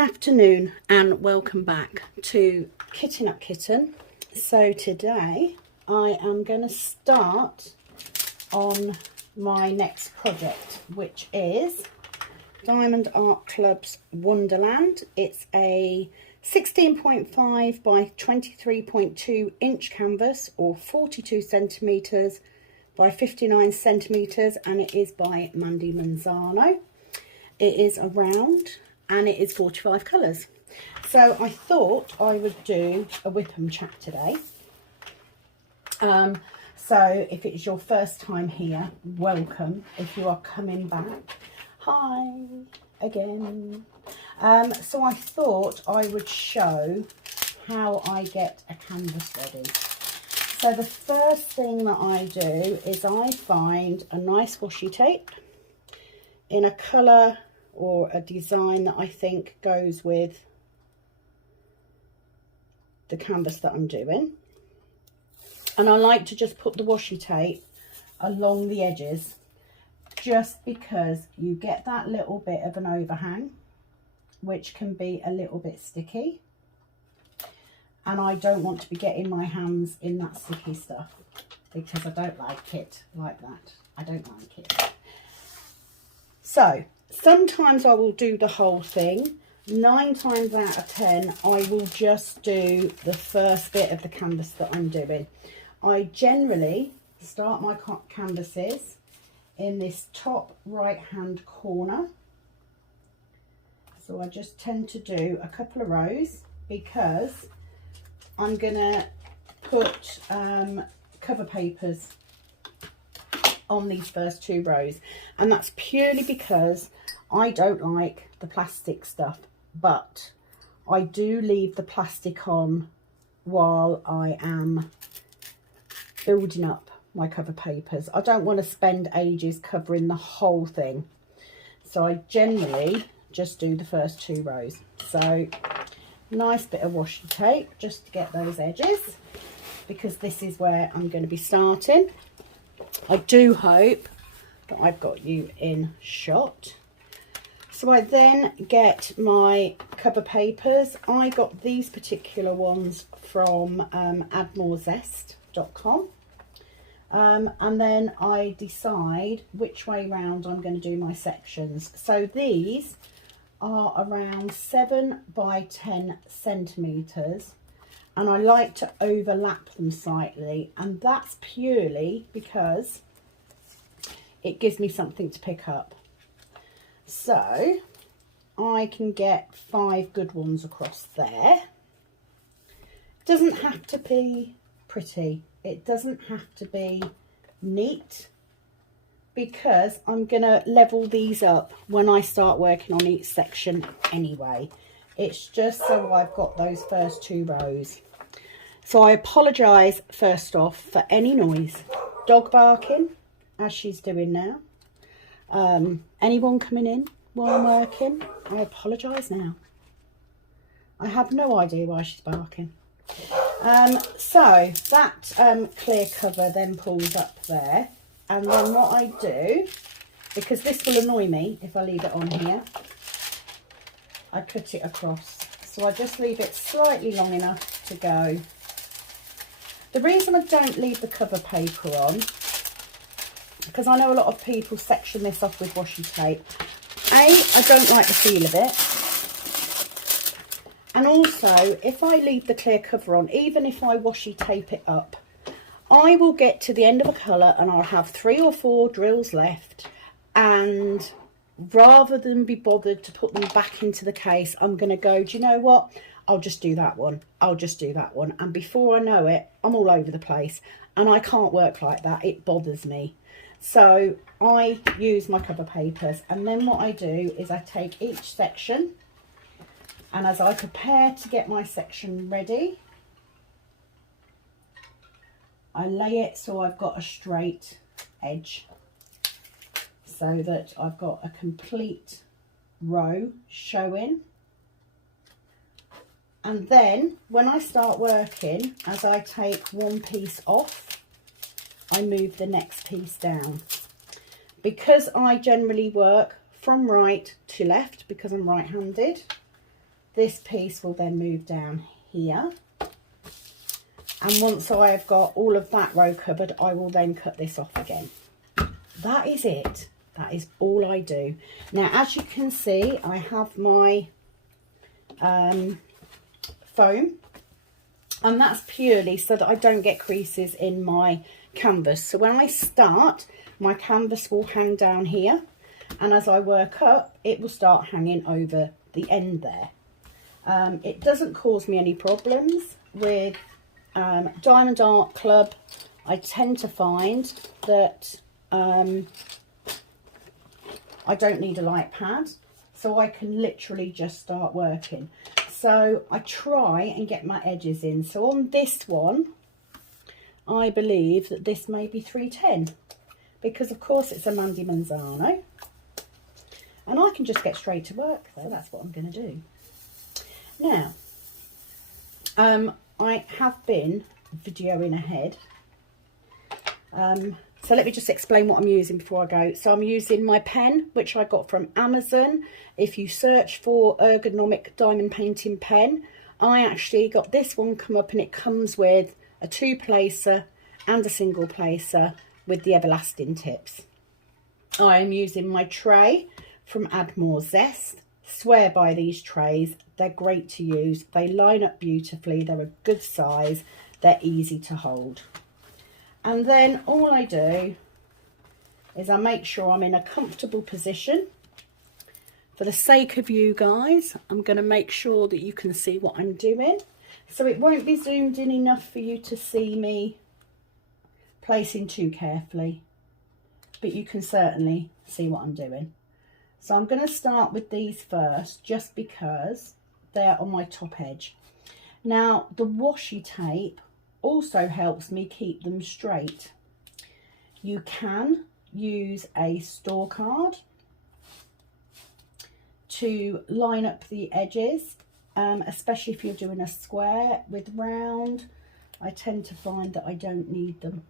afternoon and welcome back to Kitting Up Kitten. So today I am going to start on my next project, which is Diamond Art Club's Wonderland. It's a 16.5 by 23.2 inch canvas, or 42 centimetres by 59 centimetres, and it is by Mandy Manzano. It is a round and it is 45 colours. So I thought I would do a Whipham chat today. So if it's your first time here, welcome. If you are coming back, hi again. So I thought I would show how I get a canvas ready. So the first thing that I do is I find a nice washi tape in a colour or a design that I think goes with the canvas that I'm doing. And I like to just put the washi tape along the edges, just because you get that little bit of an overhang, which can be a little bit sticky. And I don't want to be getting my hands in that sticky stuff, because I don't like it like that. I don't like it. So sometimes I will do the whole thing. 9 times out of 10, I will just do the first bit of the canvas that I'm doing. I generally start my canvases in this top right hand corner. So I just tend to do a couple of rows, because I'm going to put cover papers on these first 2 rows, and that's purely because I don't like the plastic stuff, but I do leave the plastic on while I am building up my cover papers. I don't want to spend ages covering the whole thing, so I generally just do the first 2 rows. So nice bit of washi tape just to get those edges, because this is where I'm going to be starting. I do hope that I've got you in shot. So I then get my cover papers. I got these particular ones from addmorezest.com. And then I decide which way round I'm going to do my sections. So these are around 7 by 10 centimetres, and I like to overlap them slightly, and that's purely because it gives me something to pick up. So I can get 5 good ones across there. Doesn't have to be pretty, it doesn't have to be neat, because I'm going to level these up when I start working on each section anyway. It's just so I've got those first 2 rows. So I apologise first off for any noise. Dog barking, as she's doing now. Anyone coming in while I'm working, I apologise now. I have no idea why she's barking. So that clear cover then pulls up there. And then what I do, because this will annoy me if I leave it on here, I cut it across. So I just leave it slightly long enough to go. The reason I don't leave the cover paper on, because I know a lot of people section this off with washi tape. I don't like the feel of it. And also, if I leave the clear cover on, even if I washi tape it up, I will get to the end of a colour and I'll have 3 or 4 drills left, and rather than be bothered to put them back into the case, I'm going to go, do you know what, I'll just do that one, I'll just do that one, and before I know it, I'm all over the place, and I can't work like that. It bothers me. So I use my cover papers, and then what I do is I take each section, and as I prepare to get my section ready, I lay it so I've got a straight edge, so that I've got a complete row showing. And then when I start working, as I take one piece off, I move the next piece down. Because I generally work from right to left, because I'm right-handed, this piece will then move down here. And once I have got all of that row covered, I will then cut this off again. That is it. That is all I do. Now, as you can see, I have my foam, and that's purely so that I don't get creases in my canvas. So when I start, my canvas will hang down here, and as I work up, it will start hanging over the end there. It doesn't cause me any problems with Diamond Art Club. I tend to find that I don't need a light pad, so I can literally just start working. So I try and get my edges in. So on this one, I believe that this may be 310, because of course it's a Mandy Manzano, and I can just get straight to work. So that's what I'm going to do. Now, I have been videoing ahead. So let me just explain what I'm using before I go. So I'm using my pen, which I got from Amazon. If you search for ergonomic diamond painting pen, I actually got this one come up, and it comes with a 2-placer and a single placer with the everlasting tips. I am using my tray from Add More Zest. Swear by these trays. They're great to use. They line up beautifully. They're a good size. They're easy to hold. And then all I do is I make sure I'm in a comfortable position. For the sake of you guys, I'm going to make sure that you can see what I'm doing. So it won't be zoomed in enough for you to see me placing too carefully, but you can certainly see what I'm doing. So I'm going to start with these first, just because they're on my top edge. Now, the washi tape also helps me keep them straight. You can use a store card to line up the edges, especially if you're doing a square. With round, I tend to find that I don't need them.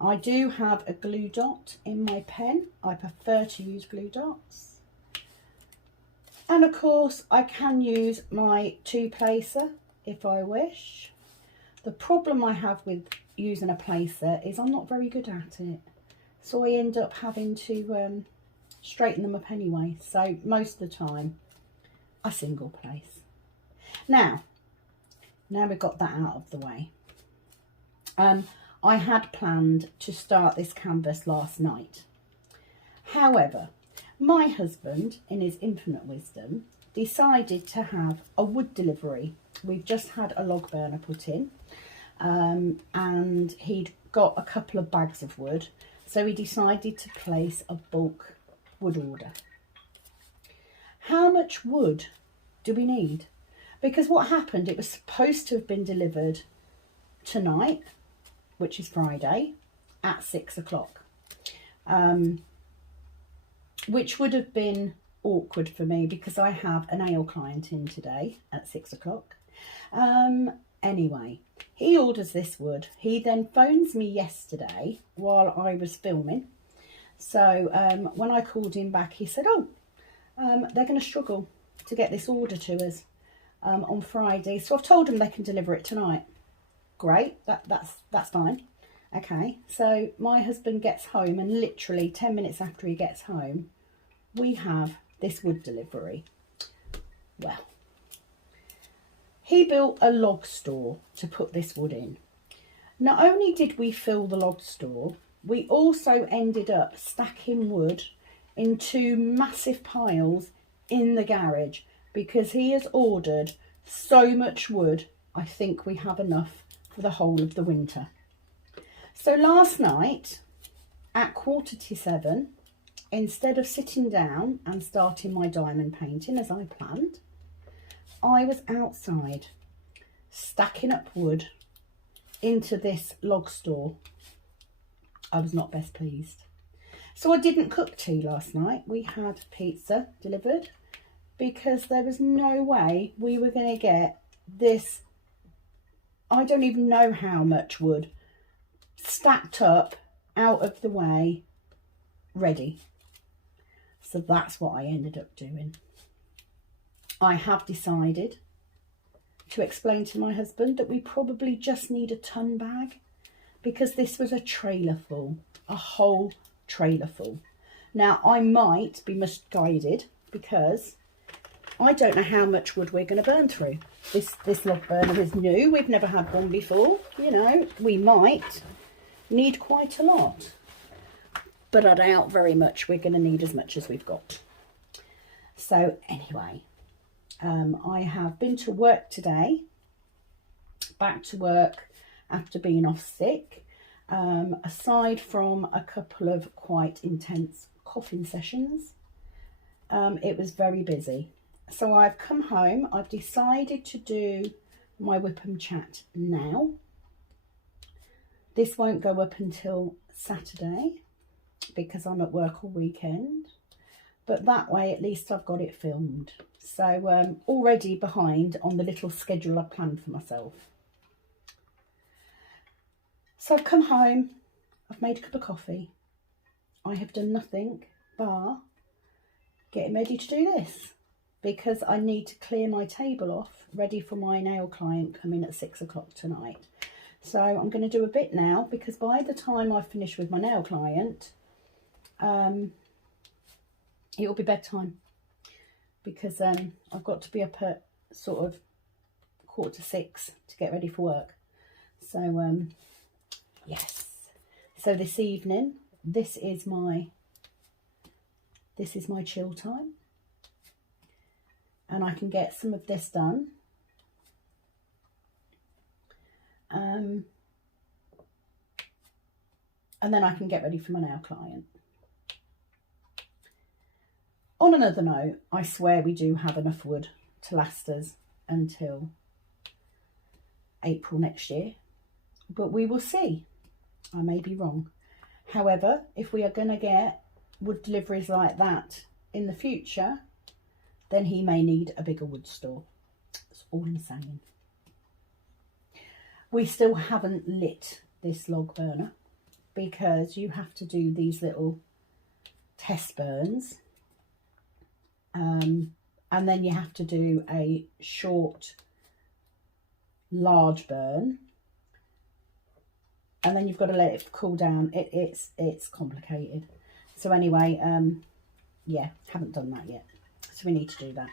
I do have a glue dot in my pen. I prefer to use glue dots. And of course, I can use my 2-placer if I wish. The problem I have with using a placer is I'm not very good at it. So I end up having to straighten them up anyway. So most of the time, I single place. Now we've got that out of the way. I had planned to start this canvas last night. However, my husband, in his infinite wisdom, decided to have a wood delivery. We've just had a log burner put in, and he'd got a couple of bags of wood, so he decided to place a bulk wood order. How much wood do we need? Because what happened, it was supposed to have been delivered tonight, which is Friday, at 6 o'clock, which would have been awkward for me because I have a nail client in today at 6 o'clock. Anyway, he orders this wood. He then phones me yesterday while I was filming. So when I called him back, he said, they're going to struggle to get this order to us on Friday. So I've told them they can deliver it tonight. Great, that's fine. Okay, so my husband gets home, and literally 10 minutes after he gets home, we have this wood delivery. Well, he built a log store to put this wood in. Not only did we fill the log store, we also ended up stacking wood in 2 massive piles in the garage, because he has ordered so much wood. I think we have enough for the whole of the winter. So last night at 7:15, instead of sitting down and starting my diamond painting as I planned, I was outside stacking up wood into this log store. I was not best pleased. So I didn't cook tea last night. We had pizza delivered, because there was no way we were going to get this, I don't even know how much wood, stacked up, out of the way, ready. So that's what I ended up doing. I have decided to explain to my husband that we probably just need a ton bag, because this was a trailer full, a whole trailer full. Now, I might be misguided because I don't know how much wood we're going to burn through. This log burner is new. We've never had one before. You know, we might need quite a lot. But I doubt very much we're going to need as much as we've got. So anyway, I have been to work today. Back to work after being off sick. Aside from a couple of quite intense coughing sessions, it was very busy. So I've come home. I've decided to do my Whipham chat now. This won't go up until Saturday because I'm at work all weekend. But that way, at least I've got it filmed. So already behind on the little schedule I've planned for myself. So I've come home. I've made a cup of coffee. I have done nothing bar getting ready to do this, because I need to clear my table off, ready for my nail client coming at 6 o'clock tonight. So I'm going to do a bit now, because by the time I finish with my nail client, it'll be bedtime, because I've got to be up at sort of 5:45 to get ready for work. So yes, so this evening, this is my chill time. And I can get some of this done. And then I can get ready for my nail client. On another note, I swear we do have enough wood to last us until April next year. But we will see. I may be wrong. However, if we are going to get wood deliveries like that in the future, then he may need a bigger wood store. That's all I'm saying. We still haven't lit this log burner because you have to do these little test burns. And then you have to do a short, large burn. And then you've got to let it cool down. It's complicated. So anyway, yeah, haven't done that yet. So we need to do that.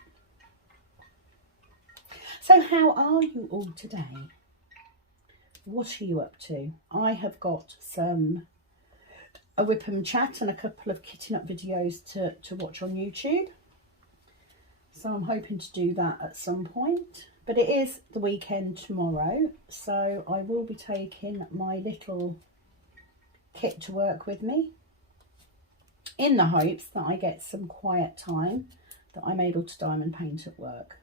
So how are you all today? What are you up to? I have got a Whipham chat and a couple of kitting up videos to watch on YouTube. So I'm hoping to do that at some point. But it is the weekend tomorrow, so I will be taking my little kit to work with me, in the hopes that I get some quiet time that I'm able to diamond paint at work.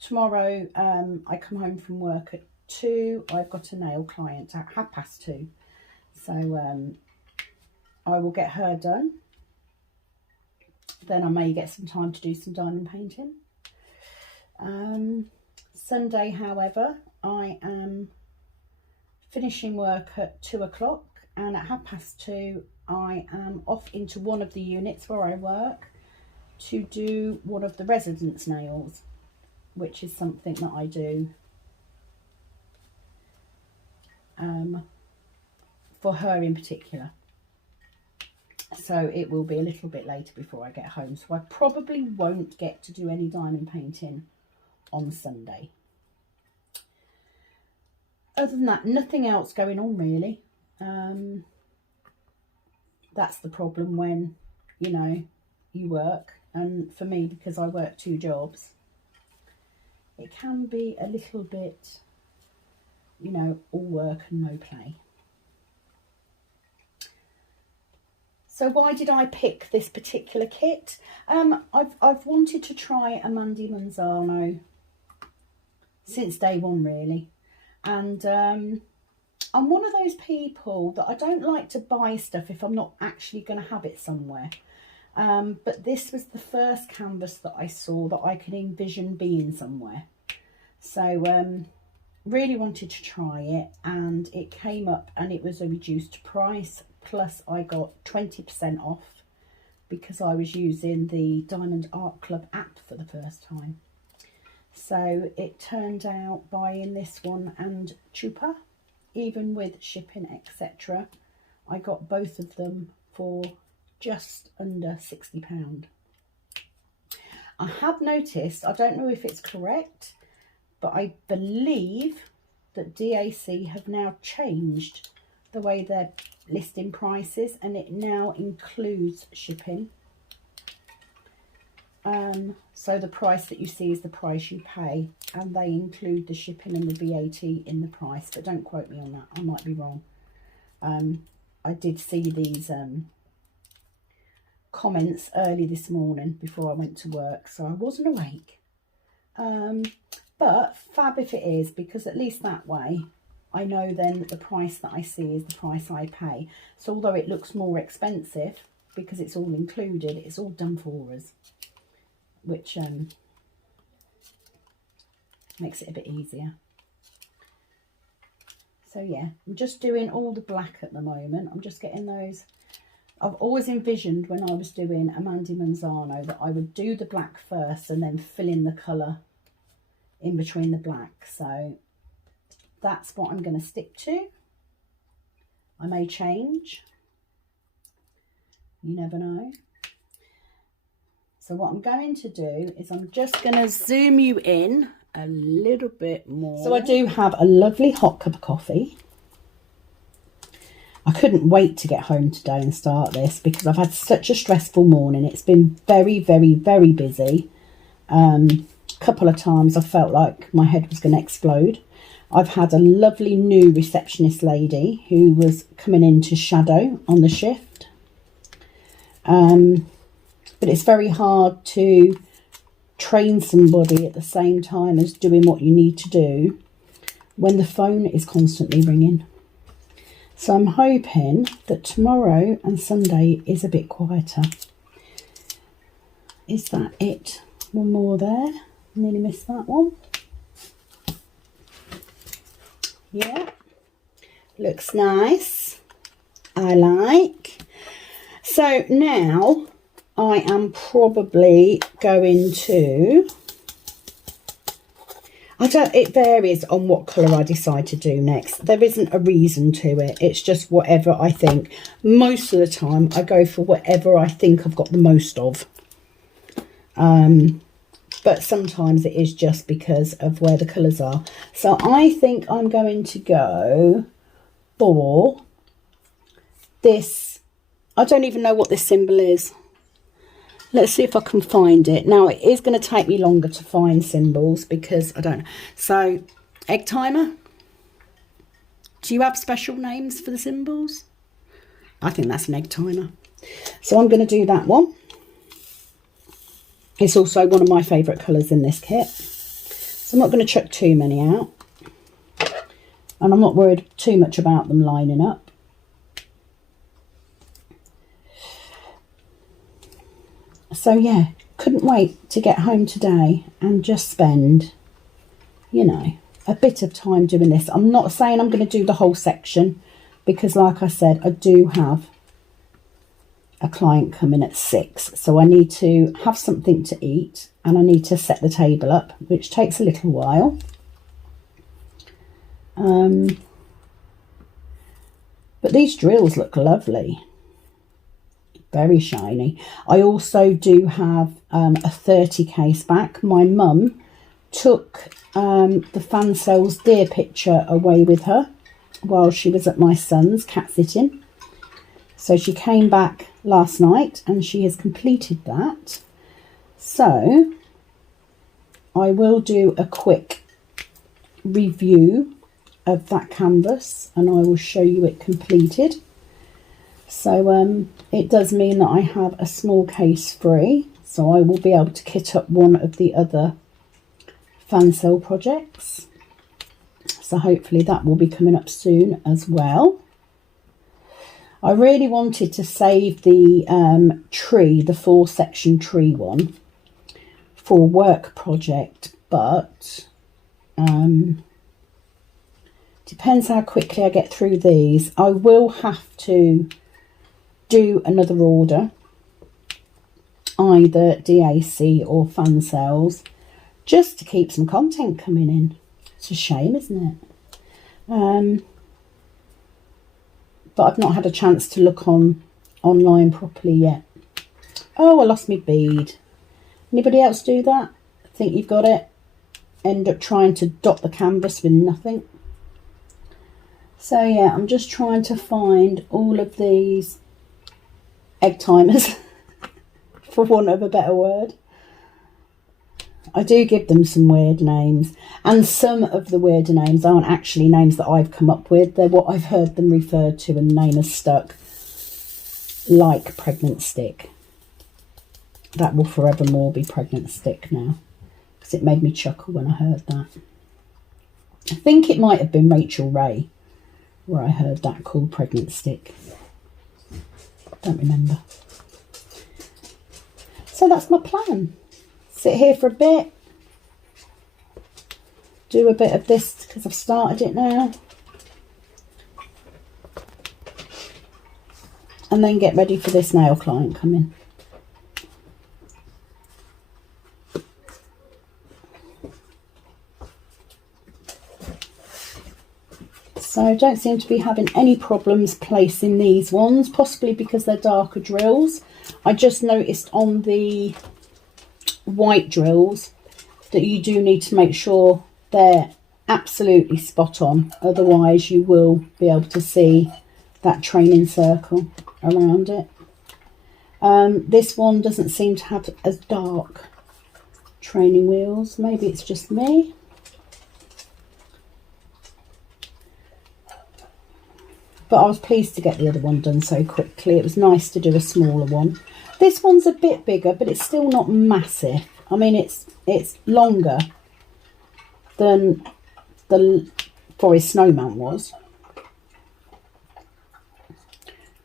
Tomorrow I come home from work at 2. I've got a nail client at 2:30. So I will get her done. Then I may get some time to do some diamond painting. Sunday, however, I am finishing work at 2 o'clock, and at 2:30 I am off into one of the units where I work to do one of the residents' nails, which is something that I do for her in particular. So it will be a little bit later before I get home. So I probably won't get to do any diamond painting on Sunday. Other than that, nothing else going on really. That's the problem when, you know, you work. And for me, because I work 2 jobs, it can be a little bit, you know, all work and no play. So why did I pick this particular kit? I've wanted to try a Mandy Manzano since day one, really. And I'm one of those people that I don't like to buy stuff if I'm not actually going to have it somewhere. But this was the first canvas that I saw that I could envision being somewhere. So really wanted to try it, and it came up and it was a reduced price. Plus I got 20% off because I was using the Diamond Art Club app for the first time. So it turned out buying this one and Chupa, even with shipping, etc., I got both of them for just under £60. I have noticed, I don't know if it's correct, but I believe that DAC have now changed the way they're listing prices, and it now includes shipping. So the price that you see is the price you pay, and they include the shipping and the VAT in the price, but don't quote me on that, I might be wrong. I did see these comments early this morning before I went to work, so I wasn't awake. But fab if it is, because at least that way I know then the price that I see is the price I pay. So although it looks more expensive because it's all included, it's all done for us, which makes it a bit easier. So yeah, I'm just doing all the black at the moment. I'm just getting those. I've always envisioned when I was doing Amanda Manzano that I would do the black first and then fill in the colour in between the black. So that's what I'm going to stick to. I may change. You never know. So what I'm going to do is I'm just going to zoom you in a little bit more. So I do have a lovely hot cup of coffee. I couldn't wait to get home today and start this because I've had such a stressful morning. It's been very, very, very busy. A couple of times I felt like my head was going to explode. I've had a lovely new receptionist lady who was coming in to shadow on the shift. But it's very hard to train somebody at the same time as doing what you need to do when the phone is constantly ringing. So I'm hoping that tomorrow and Sunday is a bit quieter. Is that it? One more there. Nearly missed that one. Yeah. Looks nice. I like. So now I am probably going to, it varies on what colour I decide to do next. There isn't a reason to it. It's just whatever I think. Most of the time I go for whatever I think I've got the most of. But sometimes it is just because of where the colours are. So I think I'm going to go for this. I don't even know what this symbol is. Let's see if I can find it. Now, it is going to take me longer to find symbols because I don't know. So, egg timer. Do you have special names for the symbols? I think that's an egg timer. So, I'm going to do that one. It's also one of my favourite colours in this kit. So, I'm not going to chuck too many out. And I'm not worried too much about them lining up. So yeah, couldn't wait to get home today and just spend, you know, a bit of time doing this. I'm not saying I'm going to do the whole section because like I said, I do have a client coming at 6. So I need to have something to eat and I need to set the table up, which takes a little while. But these drills look lovely. Very shiny. I also do have a 30 case back. My mum took the fan cells deer picture away with her while she was at my son's cat sitting. So she came back last night and she has completed that. So I will do a quick review of that canvas and I will show you it completed. So it does mean that I have a small case free, so I will be able to kit up one of the other fan cell projects. So hopefully that will be coming up soon as well. I really wanted to save the tree, the 4-section tree one, for a work project, but depends how quickly I get through these. I will have to do another order either DAC or fan sales, just to keep some content coming in. It's a shame, isn't it? But I've not had a chance to look online properly yet. Oh, I lost my bead. Anybody else do that? Think you've got it? End up trying to dot the canvas with nothing. So yeah, I'm just trying to find all of these egg timers, for want of a better word. I do give them some weird names, and some of the weirder names aren't actually names that I've come up with. They're what I've heard them referred to and the name has stuck, like pregnant stick. That will forevermore be pregnant stick now, because it made me chuckle when I heard that. I think it might have been Rachel Ray where I heard that called pregnant stick. Don't remember. So that's my plan. Sit here for a bit, do a bit of this because I've started it now, and then get ready for this nail client coming. So I don't seem to be having any problems placing these ones, possibly because they're darker drills. I just noticed on the white drills that you do need to make sure they're absolutely spot on, otherwise you will be able to see that training circle around it. This one doesn't seem to have as dark training wheels. Maybe it's just me. But I was pleased to get the other one done so quickly. It was nice to do a smaller one. This one's a bit bigger, but it's still not massive. I mean, it's longer than the Forest Snowman was.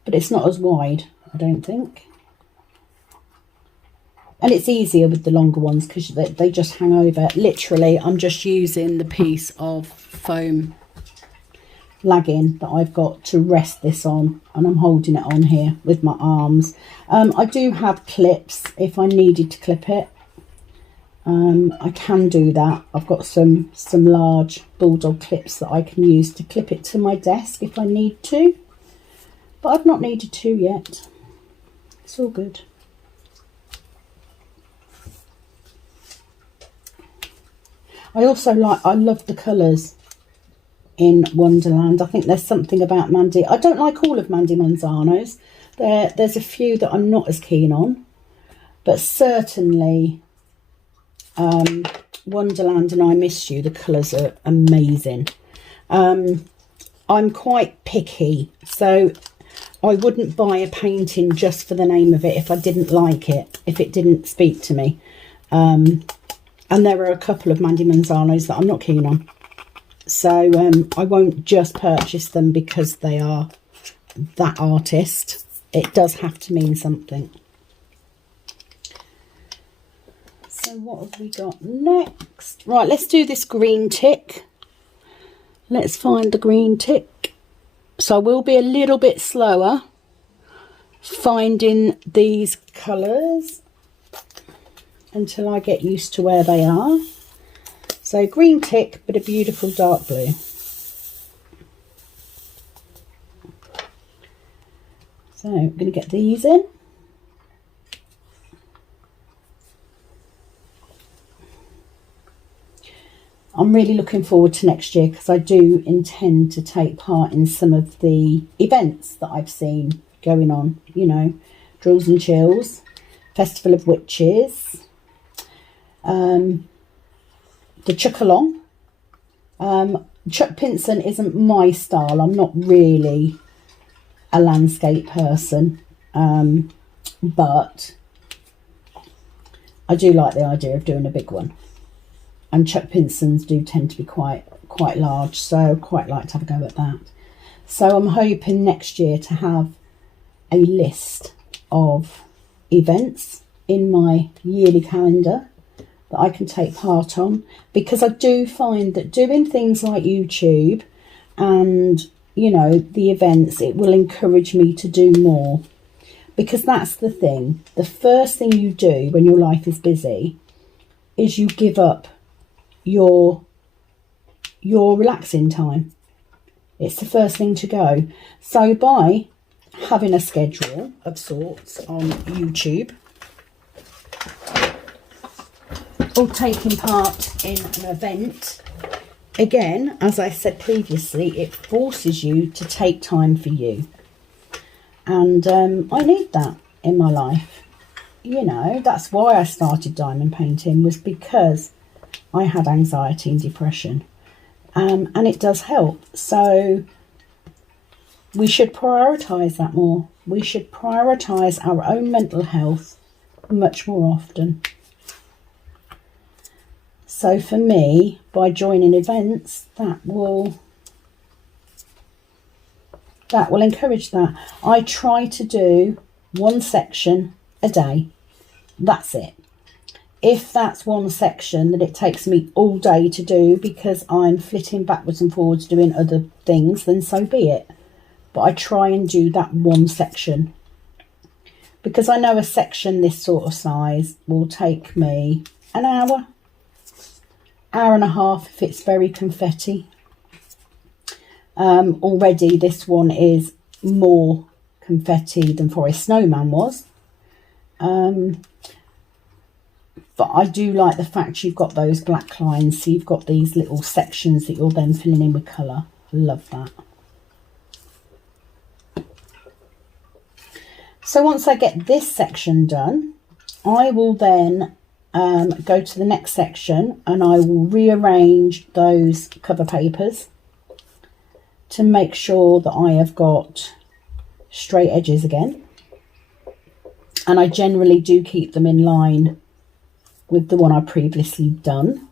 But it's not as wide, I don't think. And it's easier with the longer ones because they just hang over. Literally, I'm just using the piece of foam lagging that I've got to rest this on, and I'm holding it on here with my arms. I do have clips if I needed to clip it. I can do that. I've got some large bulldog clips that I can use to clip it to my desk if I need to, but I've not needed to yet. It's all good. I love the colours in Wonderland. I think there's something about Mandy. I don't like all of Mandy Manzano's. There's a few that I'm not as keen on, but certainly Wonderland and I Miss You, the colours are amazing. I'm quite picky, so I wouldn't buy a painting just for the name of it if I didn't like it, if it didn't speak to me. And there are a couple of Mandy Manzano's that I'm not keen on. So I won't just purchase them because they are that artist. It does have to mean something. So what have we got next? Right, let's do this green tick. Let's find the green tick. So I will be a little bit slower finding these colours until I get used to where they are. So green tick, but a beautiful dark blue. So I'm going to get these in. I'm really looking forward to next year because I do intend to take part in some of the events that I've seen going on. You know, Drills and Chills, Festival of Witches, the Chuck-along. Chuck Pinson isn't my style. I'm not really a landscape person, but I do like the idea of doing a big one. And Chuck Pinsons do tend to be quite large, so quite like to have a go at that. So I'm hoping next year to have a list of events in my yearly calendar that I can take part on, because I do find that doing things like YouTube and, you know, the events, it will encourage me to do more. Because that's the thing. The first thing you do when your life is busy is you give up your relaxing time. It's the first thing to go. So by having a schedule of sorts on YouTube or taking part in an event, again, as I said previously, it forces you to take time for you. And I need that in my life. You know, that's why I started diamond painting, was because I had anxiety and depression. And it does help. So we should prioritise that more. We should prioritise our own mental health much more often. So for me, by joining events, that will encourage that. I try to do one section a day. That's it. If that's one section that it takes me all day to do because I'm flitting backwards and forwards doing other things, then so be it. But I try and do that one section. Because I know a section this sort of size will take me an hour and a half if it's very confetti. Already this one is more confetti than Forest Snowman was. But I do like the fact you've got those black lines, so you've got these little sections that you're then filling in with colour. I love that. So once I get this section done, I will then go to the next section and I will rearrange those cover papers to make sure that I have got straight edges again. And I generally do keep them in line with the one I previously done.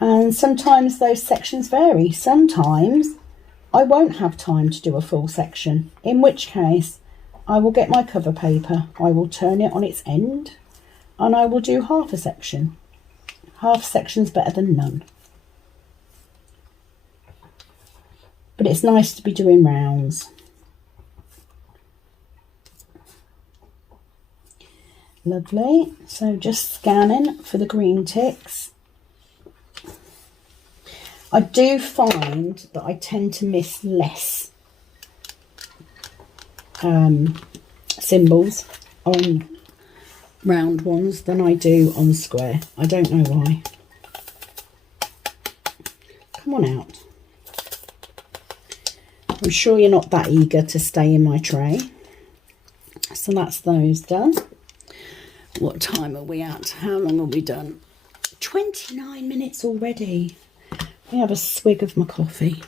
And sometimes those sections vary. Sometimes I won't have time to do a full section, in which case I will get my cover paper, I will turn it on its end and I will do half a section. Half section's better than none. But it's nice to be doing rounds. Lovely. So just scanning for the green ticks. I do find that I tend to miss less symbols on round ones than I do on square. I don't know why. Come on out. I'm sure you're not that eager to stay in my tray. So that's those done. What time are we at? How long have we done? 29 minutes already. Let me have a swig of my coffee.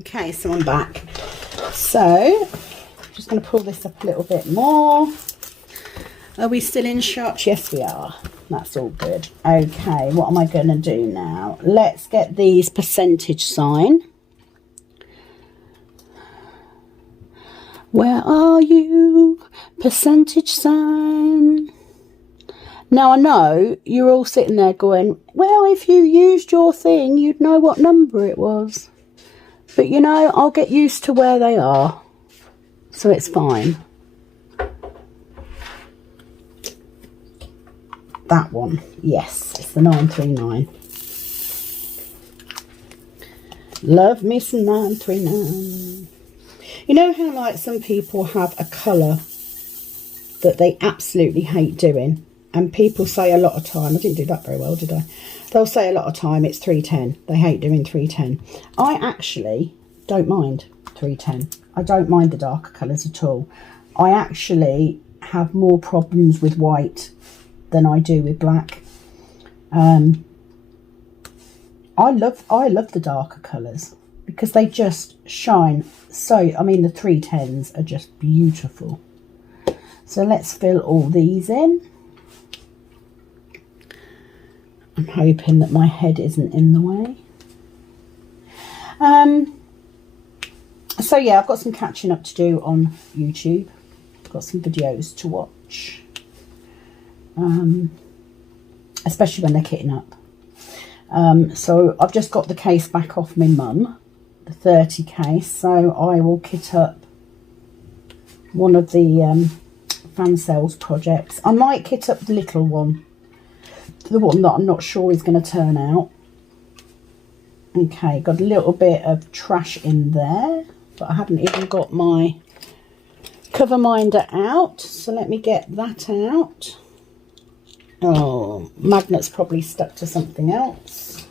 Okay, so I'm back. So, I'm just going to pull this up a little bit more. Are we still in shots? Yes, we are. That's all good. Okay, what am I going to do now? Let's get these percentage sign. Where are you? Percentage sign. Now, I know you're all sitting there going, well, if you used your thing, you'd know what number it was. But, you know, I'll get used to where they are. So it's fine. That one. Yes, it's the 939. Love me some 939. You know how, like, some people have a colour that they absolutely hate doing? And people say a lot of time, I didn't do that very well, did I? They'll say a lot of time it's 310. They hate doing 310. I actually don't mind 310. I don't mind the darker colours at all. I actually have more problems with white than I do with black. I love the darker colours because they just shine so, I mean, the 310s are just beautiful. So let's fill all these in. I'm hoping that my head isn't in the way. So yeah, I've got some catching up to do on YouTube. I've got some videos to watch. Especially when they're kitting up. So I've just got the case back off my mum the 30 case, so I will kit up one of the fan sales projects. I might kit up the little one, the one that I'm not sure is going to turn out. Okay, got a little bit of trash in there, but I haven't even got my cover minder out, so let me get that out. Oh, magnet's probably stuck to something else.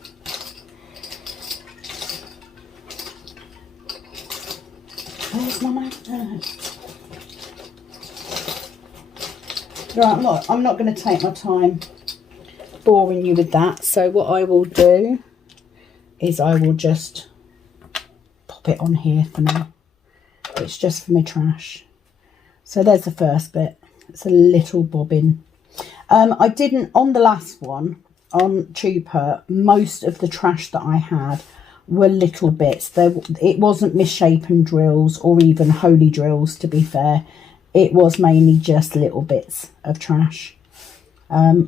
Where's my magnet? Right, I'm not going to take my time boring you with that. So what I will do is I will just pop it on here for now. It's just for my trash. So there's the first bit. It's a little bobbin. I didn't, on the last one, on Chupa, most of the trash that I had were little bits. It wasn't misshapen drills or even holy drills, to be fair. It was mainly just little bits of trash,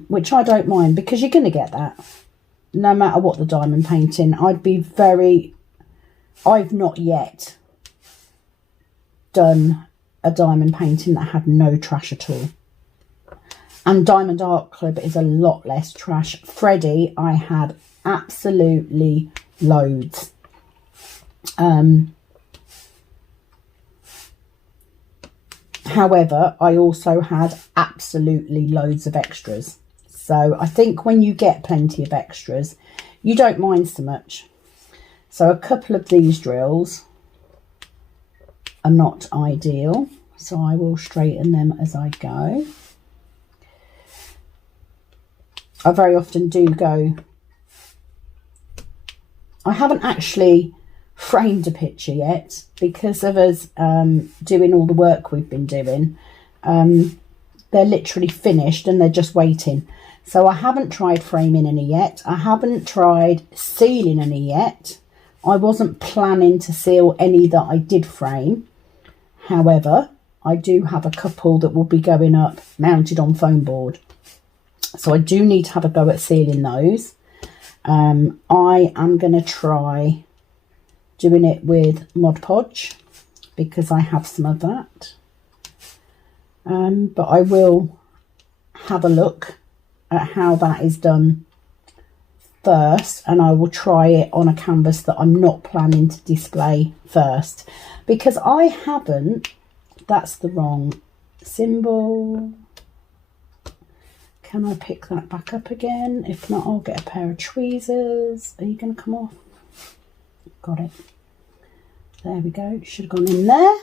which I don't mind, because you're going to get that no matter what the diamond painting. I've not yet done a diamond painting that had no trash at all. And Diamond Art Club is a lot less trash. Freddie, I had absolutely loads. However, I also had absolutely loads of extras. So I think when you get plenty of extras, you don't mind so much. So a couple of these drills are not ideal, so I will straighten them as I go. I very often do go, I haven't actually framed a picture yet because of us doing all the work we've been doing. They're literally finished and they're just waiting. So I haven't tried framing any yet. I haven't tried sealing any yet. I wasn't planning to seal any that I did frame. However, I do have a couple that will be going up mounted on foam board. So I do need to have a go at sealing those. I am going to try doing it with Mod Podge because I have some of that. But I will have a look at how that is done first, and I will try it on a canvas that I'm not planning to display first, because I haven't, that's the wrong symbol. Can I pick that back up again? If not, I'll get a pair of tweezers. Are you going to come off? Got it. There we go. Should have gone in there.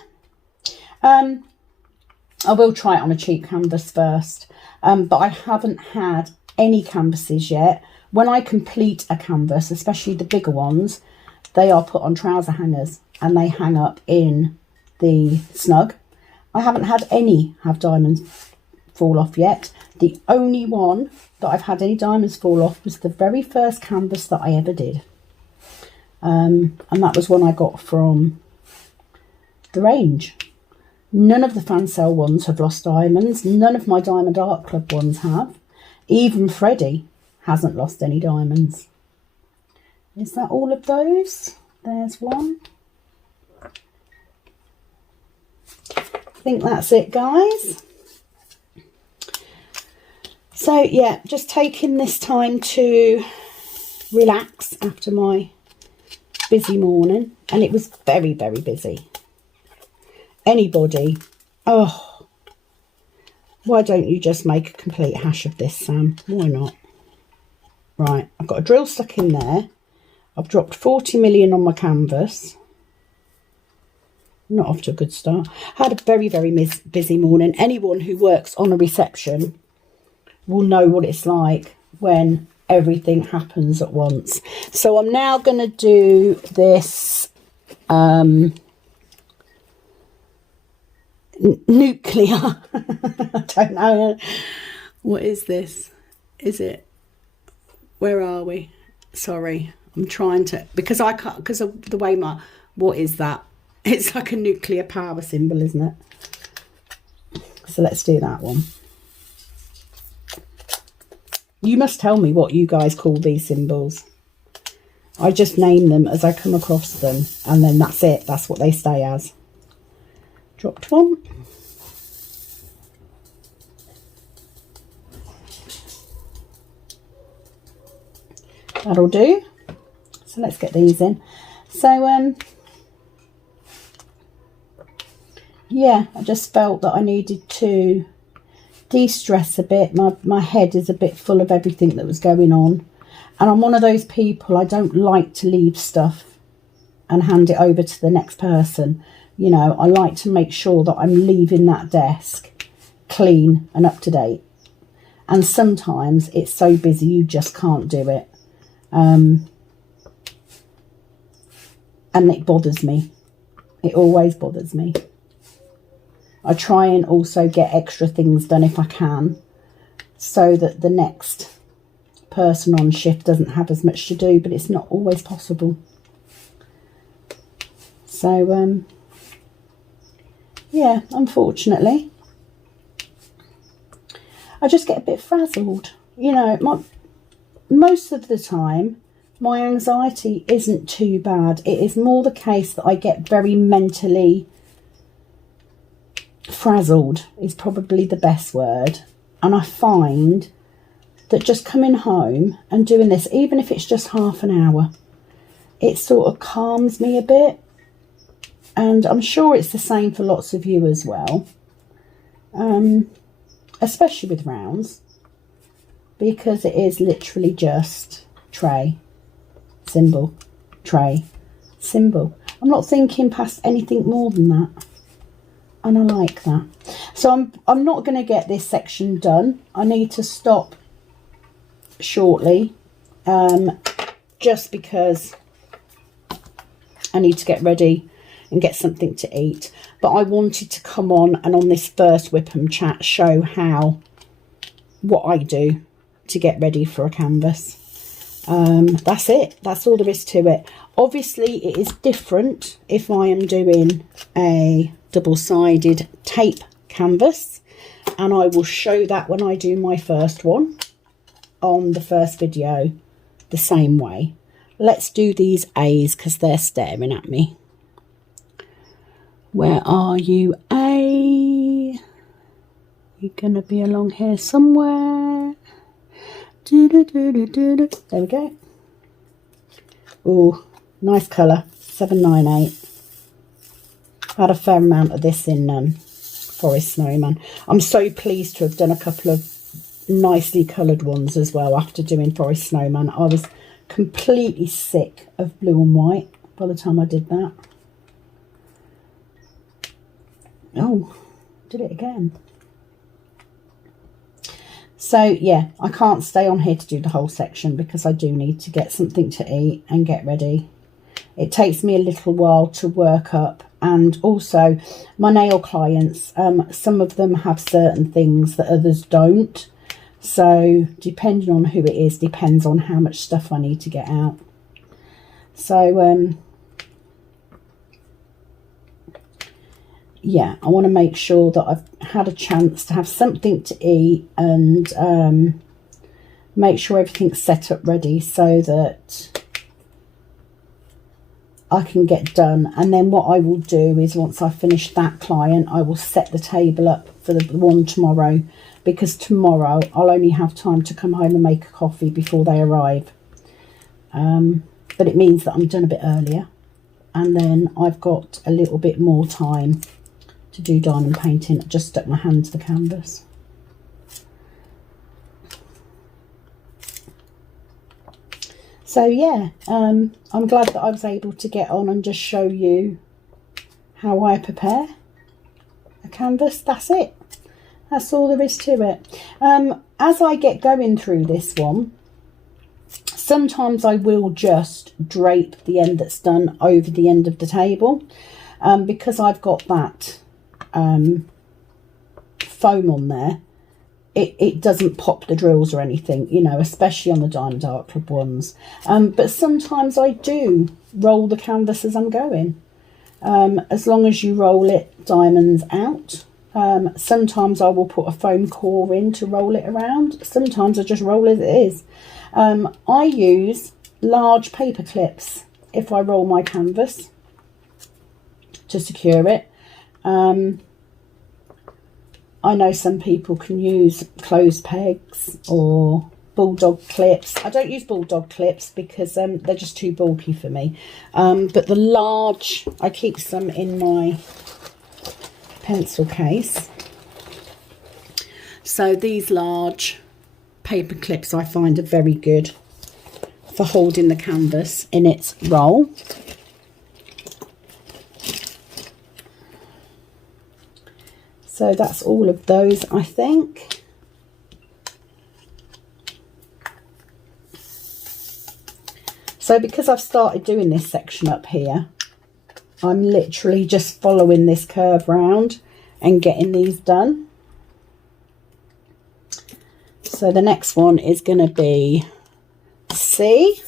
I will try it on a cheap canvas first, but I haven't had any canvases yet. When I complete a canvas, especially the bigger ones, they are put on trouser hangers and they hang up in the snug. I haven't had any have diamonds fall off yet. The only one that I've had any diamonds fall off was the very first canvas that I ever did. And that was one I got from the range. None of the fan sale ones have lost diamonds. None of my Diamond Art Club ones have. Even Freddie hasn't lost any diamonds. Is that all of those? There's one. I think that's it, guys. So yeah, just taking this time to relax after my busy morning, and it was very, very busy. Anybody, oh, why don't you just make a complete hash of this, Sam? Why not? Right, I've got a drill stuck in there. I've dropped 40 million on my canvas. Not off to a good start. Had a very, very busy morning. Anyone who works on a reception will know what it's like when everything happens at once. So I'm now going to do this nuclear. I don't know. What is this? Is it? Where are we? Sorry, I'm trying to, because I can't, because of the way my, what is that? It's like a nuclear power symbol, isn't it? So let's do that one. You must tell me what you guys call these symbols. I just name them as I come across them, and then that's it. That's what they stay as. Dropped one. That'll do. So let's get these in. So yeah, I just felt that I needed to de-stress a bit. My head is a bit full of everything that was going on, and I'm one of those people, I don't like to leave stuff and hand it over to the next person. You know, I like to make sure that I'm leaving that desk clean and up to date, and sometimes it's so busy you just can't do it, and it bothers me. It always bothers me. I try and also get extra things done if I can, so that the next person on shift doesn't have as much to do, but it's not always possible. So yeah, unfortunately I just get a bit frazzled. You know, most of the time my anxiety isn't too bad. It is more the case that I get very mentally frazzled is probably the best word. And I find that just coming home and doing this, even if it's just half an hour, it sort of calms me a bit. And I'm sure it's the same for lots of you as well, especially with rounds, because it is literally just tray, symbol, tray, symbol. I'm not thinking past anything more than that, and I like that. So I'm not going to get this section done. I need to stop shortly, just because I need to get ready and get something to eat. But I wanted to come on and on this first Whipham chat show what I do to get ready for a canvas. That's it. That's all there is to it. Obviously it is different if I am doing a double-sided tape canvas, and I will show that when I do my first one on the first video the same way. Let's do these A's because they're staring at me. Where are you, A? You're gonna be along here somewhere. There we go. Oh, nice colour. 798. I had a fair amount of this in Forest Snowman. I'm so pleased to have done a couple of nicely coloured ones as well after doing Forest Snowman. I was completely sick of blue and white by the time I did that. Oh, did it again. So yeah, I can't stay on here to do the whole section because I do need to get something to eat and get ready. It takes me a little while to work up, and also my nail clients, some of them have certain things that others don't. So depending on who it is, depends on how much stuff I need to get out. So yeah, I want to make sure that I've had a chance to have something to eat and make sure everything's set up ready so that I can get done. And then what I will do is once I finish that client, I will set the table up for the one tomorrow, because tomorrow I'll only have time to come home and make a coffee before they arrive. But it means that I'm done a bit earlier, and then I've got a little bit more time to do diamond painting. I just stuck my hand to the canvas. So yeah, I'm glad that I was able to get on and just show you how I prepare a canvas. That's it. That's all there is to it. As I get going through this one, sometimes I will just drape the end that's done over the end of the table, because I've got that foam on there. It doesn't pop the drills or anything, you know, especially on the Diamond Art Club ones. But sometimes I do roll the canvas as I'm going. As long as you roll it diamonds out. Sometimes I will put a foam core in to roll it around. Sometimes I just roll it as it is. I use large paper clips if I roll my canvas to secure it. I know some people can use clothes pegs or bulldog clips. I don't use bulldog clips because they're just too bulky for me. But the large, I keep some in my pencil case. So these large paper clips I find are very good for holding the canvas in its roll. So that's all of those, I think. So because I've started doing this section up here, I'm literally just following this curve round and getting these done. So the next one is going to be C.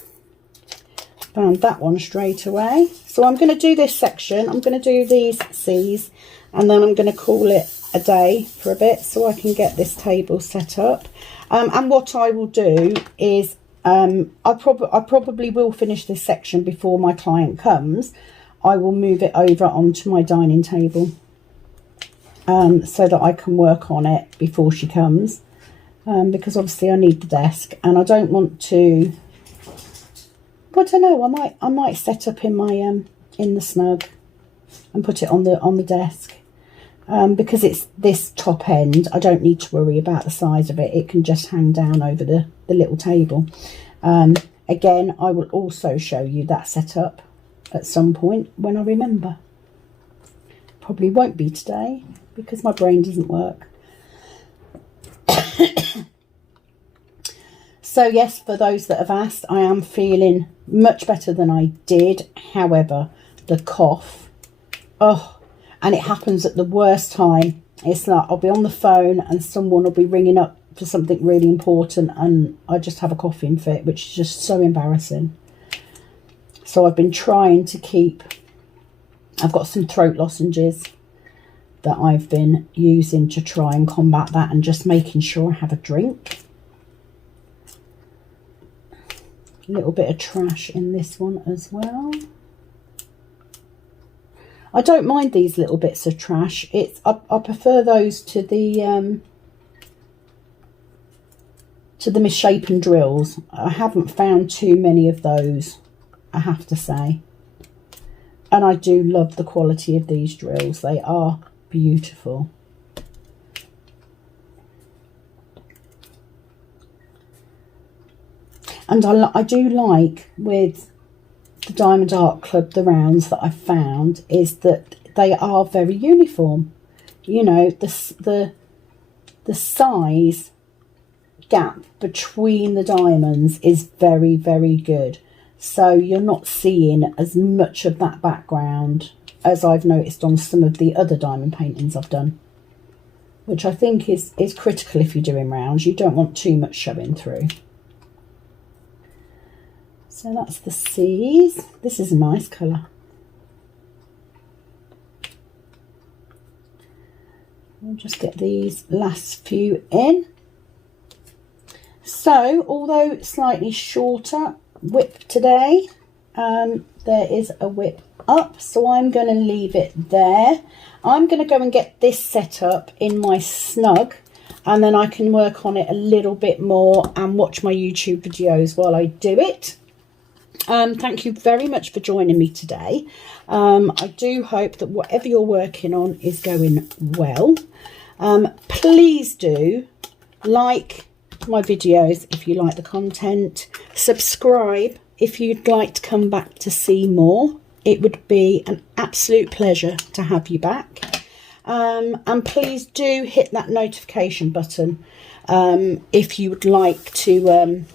Found that one straight away. So I'm going to do this section. I'm going to do these C's, and then I'm going to call it a day for a bit so I can get this table set up. And what I will do is I probably will finish this section before my client comes. I will move it over onto my dining table so that I can work on it before she comes, because obviously I need the desk, and I don't want to, I don't know, I might set up in my in the snug and put it on the desk. Because it's this top end, I don't need to worry about the size of it. It can just hang down over the little table. Again, I will also show you that setup at some point when I remember. Probably won't be today because my brain doesn't work. So yes, for those that have asked, I am feeling much better than I did. However, the cough, and it happens at the worst time. It's like I'll be on the phone and someone will be ringing up for something really important and I just have a coughing fit, which is just so embarrassing. So I've been trying to keep, I've got some throat lozenges that I've been using to try and combat that, and just making sure I have a drink. A little bit of trash in this one as well. I don't mind these little bits of trash. I prefer those to the misshapen drills. I haven't found too many of those, I have to say. And I do love the quality of these drills. They are beautiful. And I do like with the Diamond Art Club, the rounds that I've found, is that they are very uniform. You know, the size gap between the diamonds is very, very good. So you're not seeing as much of that background as I've noticed on some of the other diamond paintings I've done, which I think is critical if you're doing rounds. You don't want too much showing through. So that's the C's. This is a nice colour. We'll just get these last few in. So, although slightly shorter whip today, there is a whip up, so I'm going to leave it there. I'm going to go and get this set up in my snug, and then I can work on it a little bit more and watch my YouTube videos while I do it. Thank you very much for joining me today. I do hope that whatever you're working on is going well. Please do like my videos if you like the content. Subscribe if you'd like to come back to see more. It would be an absolute pleasure to have you back. And please do hit that notification button if you would like to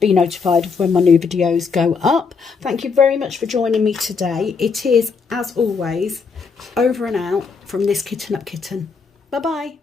be notified of when my new videos go up. Thank you very much for joining me today. It is, as always, over and out from this Kitten Up Kitten. Bye bye.